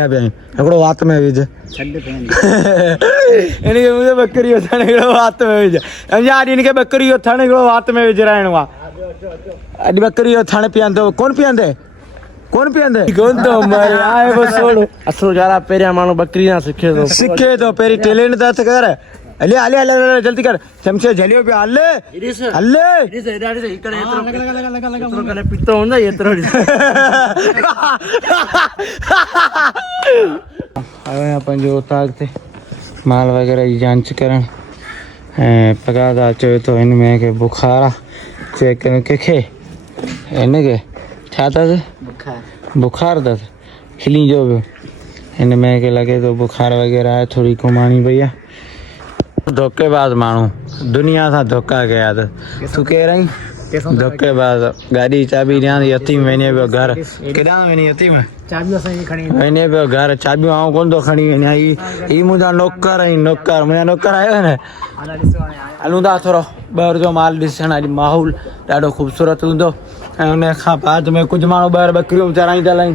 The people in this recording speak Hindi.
हिकिड़ो वात में विझ इनखे मुंहिंजो बकरी उथण हिकिड़ो वात में विझ सम्झा अॼु हिनखे बकरी उथण हिकिड़ो वात में विझराइणो आहे अॼु बकरी उथण पीअंदो कोन पीअंदे कोन पीअंदे कोन थो मरे आहे बसि थोरो असलो यारा पहिरियां माण्हू बकरी ना सिखे थो पहिरीं टैलेंट त हथ कर हले हले हले हले जल्दी कर शमशेर झलियो पियो हल हले पितो हूंदा एतिरो आयो आहियां पंहिंजो उताग ते माल वग़ैरह जी जांच करण ऐं पगारदार चयो थो हिन में के बुखार आहे चेक कयूं कंहिंखे हिनखे छा अथसि बुखार अथसि खिली जो पियो हिन में के लॻे थो बुखार वग़ैरह आहे थोरी घुमाणी पई आहे धोखेबाज़ माण्हू दुनिया सां धोखा कया अथसि तूं केरु आहीं धोखेबाज़ गाॾी चाबी ॾियां यतीम वञे पियो घर केॾां वञे यतीम वञे पियो घर चाबियूं आऊं कोन थो खणी वञा ही मुंहिंजा नौकर आहिनि नौकर मुंहिंजा नौकर आयो न हलूं था थोरो ॿाहिरि जो माल ॾिसण अॼु माहौल ॾाढो ख़ूबसूरत हूंदो ऐं उन खां बाद में कुझु माण्हू ॿाहिरि बकरियूं चराईंदा आहिनि